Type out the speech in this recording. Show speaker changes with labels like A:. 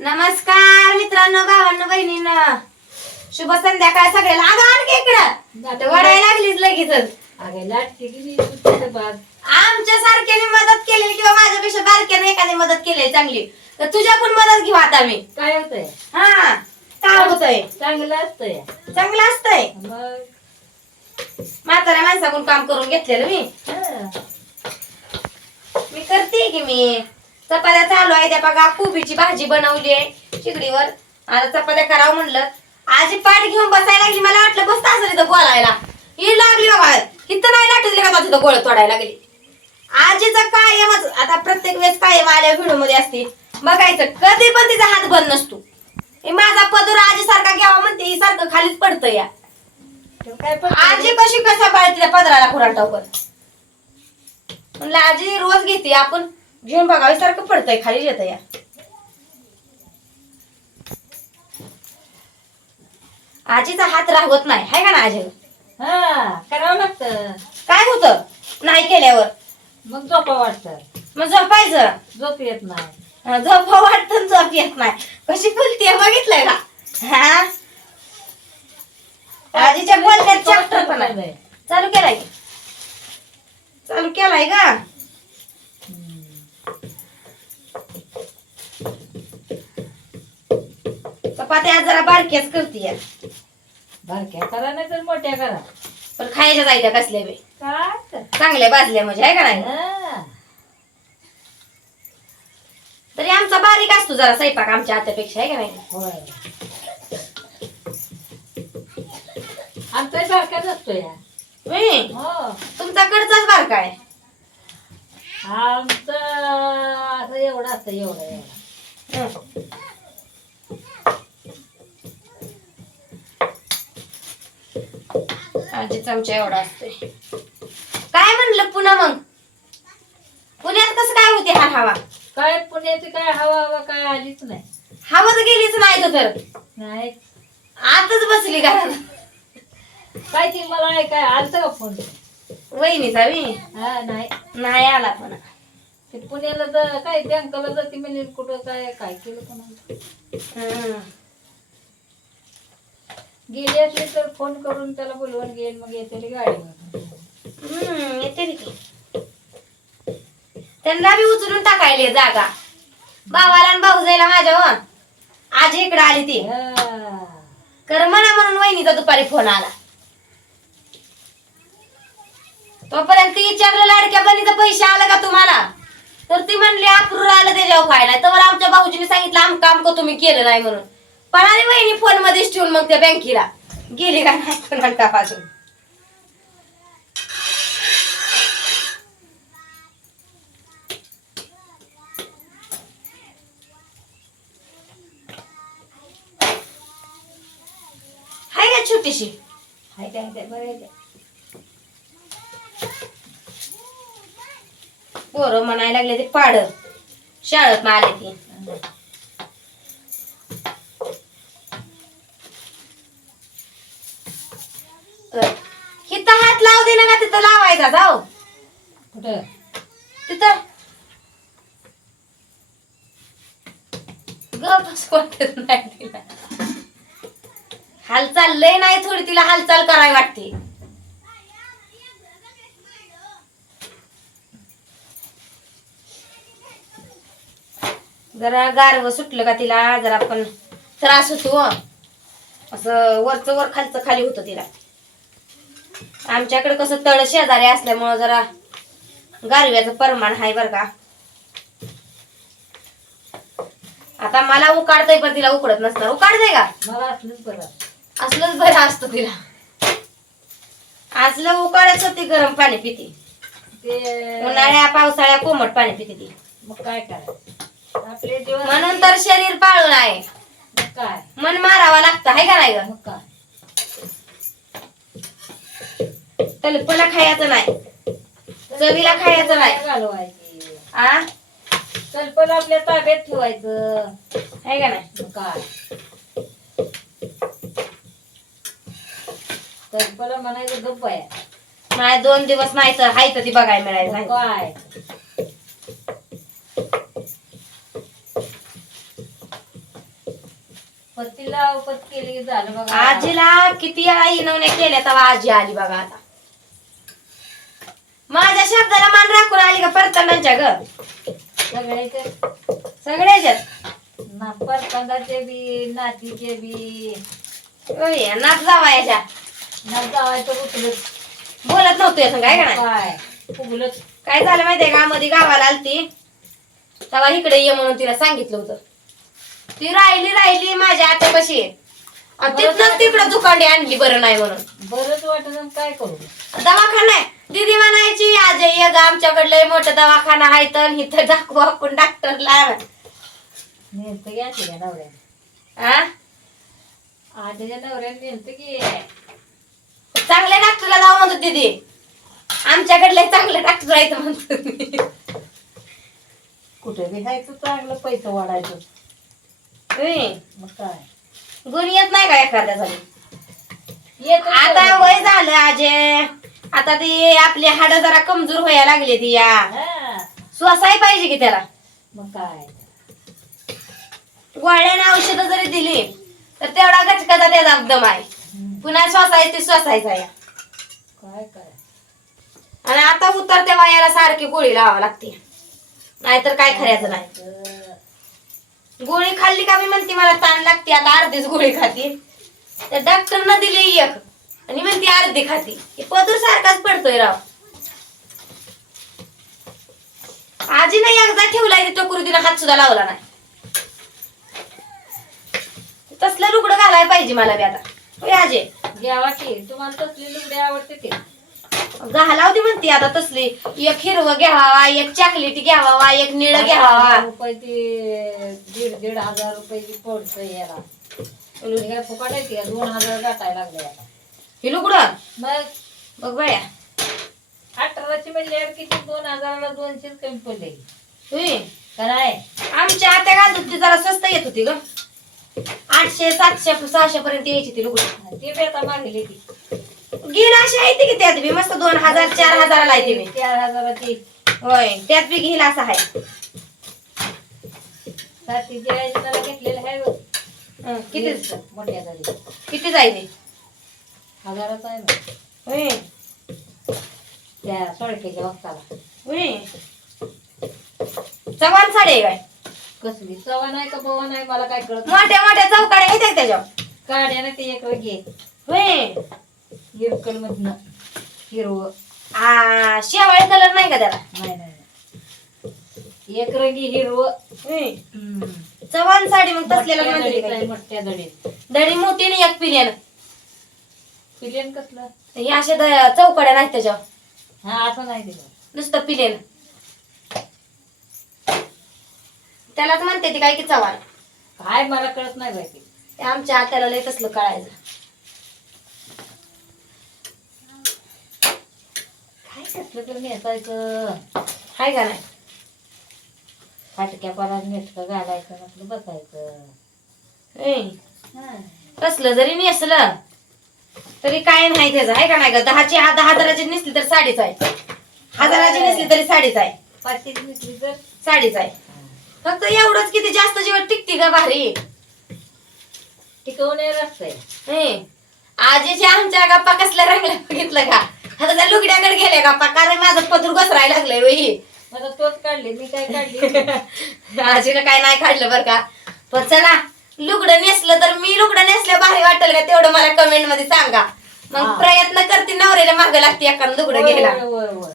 A: नमस्कार मित्रांनो भावांनो बहिणींनो. शुभ संध्याकाळ सगळ्याला. अगं आणखी इकडं. वडायला लागलीच लगेचच.
B: अगं लाटकी गेली तुझ्या बाद
A: आमच्या सारख्याने मदत केलेली किंवा माझ्यापेक्षा बारक्याने एखादी मदत केली चांगली तर तुझ्याकडून मदत घेऊ आता मी.
B: काय होतंय?
A: हा काय होतंय?
B: चांगलं असतंय.
A: चांगलं असतंय.
B: मग?
A: म्हाताऱ्या माणसाकडून काम करून घेतलेलं मी.
B: हं.
A: मी करते की मी. चपात्या चालू आहे त्या बघा कोबीची भाजी बनवली आहे चिकडीवर आता चपात्या करावं म्हणलं. आजी पाठ घेऊन बसायला लागली मला वाटलं बसता असेल इथं बोलायला. ही लागली बघा इथं नाही लाटली का तिथं गोळ तोडायला लागली. आजीचं कायमच आता प्रत्येक वेळेस कायम आल्या व्हिडिओमध्ये असते. बघायचं कधी पण तिचा हात बंद नसतो. माझा पदर आजी सारखा घ्यावा म्हणते ही सारखं खालीच पडतं या
B: पण
A: आजी कशी कसा पाळते त्या पदराला खुराटावर? म्हणलं आजी रोज घेते आपण. घेऊन बघावी सारखं पडतंय खाली येत या. आजीचा हात राहत नाही हाय का ना आजी?
B: हा करावं लागतं.
A: काय होतं? नाही केल्यावर.
B: मग झोपा वाटत.
A: मग झोपायचं?
B: झोप येत नाही.
A: हं, झोप वाटत झोप येत नाही. कशी बोलतीये बघितलंय का? हा? आजीच्या बोलण्यात चॅप्टर पण आहे. चालू केलाय की? चालू केलाय का? चपात्या आज जरा बारक्याच करते
B: बारक्या करा नाही तर मोठ्या करा.
A: पण खायच्या जायच्या कसल्या बी.
B: काय
A: चांगल्या भाजल्या म्हणजे आहे का नाही. तरी आमचा बारीक असतो जरा स्वयंपाक आमच्या आत्यापेक्षा आहे का नाही?
B: आमचा बारकाच असतो या. हो.
A: तुमचा कडचाच बारका आहे.
B: आमचं असं एवढं असतं एवढं एवढं.
A: आजी चमचा एवढा असतोय. काय म्हणलं पुन्हा मग? पुण्यात कसं काय होते हा हवा?
B: काय पुण्याची काय हवा हवा काय आलीच नाही.
A: हवा तर गेलीच नाही तो तर.
B: नाही.
A: आताच बसली घरात.
B: काय ती मला ऐकाय आलतं का फोन?
A: वहिनीचा मी
B: हा नाही.
A: नाही आला पण.
B: ते पुण्याला तर काय बँकाला जाते म्हणजे कुठं काय काय केलं कोणाला?
A: हं.
B: गेली असली तर फोन करून त्याला बोलवून घेईल मग येते गाडी
A: हम्म, येते रे. त्यांना बी उचलून टाकायले जागा. भावाला आणि भाऊजाईला माझ्या हो आजी इकडे आली ती. कर म्हणा म्हणून वहिनीचा दुपारी फोन आला. तोपर्यंत ती विचारलं लाडक्या बनीचं पैसे आलं का तुम्हाला? तर ती म्हणली अप्रूर आलं त्याच्यावर नाही तर आमच्या भाऊजीने सांगितलं आम काम का तुम्ही केलं नाही म्हणून. पण आणि वहिनी फोन मध्येच ठेवून मग त्या बँकेला. गेली का नाही पण तपासून हाय का छोटीशी?
B: हाय काय काय बरं आहे
A: पोरं म्हणायला लागले ते पाड. शाळेत आले ते. लावू दे ना तिथं लावायचा जाऊ.
B: कुठं?
A: तिथं. गपच वाटत नाही तिला. हालचाल लय नाही थोडी तिला हालचाल करावी वाटते. जरा गारव सुटलं का तिला जरा पण त्रास होतो. असं वरचं वर खालचं खाली होतं तिला. आमच्याकडे कसं तळ शेजारी असल्यामुळं जरा गारव्याचं प्रमाण आहे बरं का. आता मला उकाडतंय पण तिला उकडत नसणार. उकाडतंय का?
B: मला असलंच बरं
A: असलंच बरं असतं तिला. असलं उकाडायचं ती गरम पाणी पिते.
B: ते
A: उन्हाळ्या पावसाळ्या कोमट पाणी पिते ती.
B: मग काय करायचं आपले
A: म्हणून तर शरीर पाळून आहे.
B: काय?
A: मन मारावा लागतं आहे का नाही ग?
B: मग काय?
A: कल्पना खायचं नाही? चवीला खायचं नाही.
B: घालवायची
A: आ
B: कल्पना आपल्या ताब्यात ठेवायचं.
A: आहे का नाही?
B: काय? कल्पना म्हणायचं गप्प आहे.
A: नाही दोन दिवस नाही तर हाय तर ती बघायला मिळायचं नाही.
B: काय? पत्ती लाव पत केली की झालं बघा.
A: आजीला किती वेळा इनवण्या केल्या तेव्हा आजी आली बघा आता. शब्दाला मान राखून आली का परतनांच्या ग?
B: सगळ्याचे.
A: सगळ्याच्यात?
B: ना परतंदाचे बी नातीचे बी.
A: होय, नाच जावा याच्या.
B: ना जावायचं उचलत
A: बोलत नव्हतं याचं काय का नाही?
B: काय? फुगलत
A: काय झालं माहितीये का? मध्ये गावाला आलती. तेव्हा इकडे ये म्हणून तिला सांगितलं होतं. ती राहिली राहिली माझ्या आत्यापाशी. आणि तिथनं तिकडं दुकांडी आणली बरं नाही म्हणून.
B: बरंच वाटत काय करू?
A: दवाखाना आहे. दीदी म्हणायची आज ये ग आमच्याकडे लय मोठा दवाखाना आहे तर इथं दाखवू आपण डॉक्टरला.
B: नेलतं की आजीच्या नवऱ्याने.
A: हा
B: आजीच्या नवऱ्याने नेलतं की
A: चांगल्या डॉक्टरला जाऊ म्हणतो दीदी. आमच्याकडे लय चांगले डॉक्टर आहेत म्हणतो मी.
B: कुठे बी खायचं चांगलं पैसे वाढायचं.
A: होय.
B: मग काय?
A: गुण येत नाही का एखाद्याचा
B: येत
A: आता वय झालं आजे. आता ती आपली हाड जरा कमजोर व्हायला लागली ती या. श्वासाही पाहिजे की त्याला?
B: मग काय?
A: गोळ्याने औषधं जरी दिली तर तेवढा गचकाचा त्याचा दम आहे. पुन्हा श्वासाय ते श्वासायचा या
B: काय काय?
A: आणि आता उतरत्या वयाला सारखी गोळी लावावी लागते. नाहीतर काय खऱ्याचं नाही.
B: तर
A: गोळी खाल्ली का मी म्हणते मला ताण लागते आता अर्धीच गोळी खाते. त्या डॉक्टरनं दिली एक. अर्धी खाते. हे पदूर सारखाच पडतोय राव. आजी नाही एकदा ठेवलाय ते टोकरुतीनं हात सुद्धा लावला नाही. तसलं लुगडं घालायला पाहिजे मला बी आता. होय आजे?
B: घ्यावा की तुम्हाला तसली लुगडे आवडते ते
A: घालावती म्हणते आता तसली. एक हिरवं घ्यावा एक चॉकलेटी घ्यावा एक निळं घ्यावा.
B: रुपये ती दीड दीड हजार रुपये ती पडतं याला. फुकट आहे दोन हजार गाठायला लागले आता.
A: हे लुगडं
B: मग?
A: बघ बाया.
B: अठराची म्हणल्यावर किती दोन हजाराला दोनशेच कमी पडले.
A: होय. आमच्या आत्या घालत होती जरा स्वस्त येत होती ग. आठशे सातशे सहाशे पर्यंत यायची ती लुगडी.
B: ते बी आता मागली ती.
A: घेईल अशी आहे ती की त्यात बी. मस्त दोन हजार चार हजाराला आहे ती बी.
B: चार हजाराची.
A: होय त्यात बी घेईल असं आहे.
B: त्याला घेतलेलं आहे बघ.
A: हं, किती?
B: मोठ्या झाली
A: किती जाईल?
B: हजाराचा आहे ना.
A: होय.
B: त्या सोळक्याच्या वक्ताला.
A: होय. चव्हाण साडी आहे काय?
B: कसली? चवा नाही का बवा नाही मला काय कळत
A: मोठ्या मोठ्या चौकाड्या येतात त्याच्यावर?
B: काढ्याने ते एक घे.
A: होय.
B: हिरकल मधनं हिरवं.
A: आ शेवाळी कलर नाही का त्याला?
B: नाही नाही नाही. एक रंगी हिरवं.
A: होय.
B: हम्म.
A: चव्हाण साडी मग तसलेला
B: मोठ्या दडीत. आहे,
A: दडी मोठी आणि एक पिल्यानं
B: पिलेन कसलं?
A: हे अशा द- चौकड्या नाहीत त्याच्यावर.
B: हा असं नाही दिलं.
A: नुसतं पिलेन त्यालाच म्हणते ती काय की चव्हाण.
B: काय मला कळत नाही बाई ते.
A: ते आमच्या आत्याला लय तसलं कळायचं.
B: काय कसलं तर नेसायचं?
A: हाय का नाही?
B: फाटक्या पाला नेटकं घालायचं म्हटलं बसायचं.
A: होय.
B: हा.
A: तसलं जरी नेसलं तरी काय नाही त्याचं आहे का नाही ग? दहाची हा- दहा हजाराची नेसली तर साडीच आहे. हजाराची नेसली तरी साडीच आहे.
B: तर?
A: साडीच आहे. फक्त एवढंच किती जास्त जीवन टिकती का भारी.
B: टिकवणे रस्ता आहे
A: हे आजीच्या आमच्या गप्पा कसल्या रंगल्या बघितलं का आता त्या लुगड्याकडे गेले गप्पा कारण माझं पत्र घसरायला लागलंय वही
B: मला तोच काढले मी काय काढली?
A: आजीनं काय नाही काढलं बरं का? पण चला लुगडं नेसलं तर मी लुगडं नेसलं भारी वाटेल का तेवढं मला कमेंटमध्ये सांगा मग
B: हा.
A: प्रयत्न करते नवऱ्याला मागं लागते एखादं लुगडं घ्यायला
B: होय, होय, होय.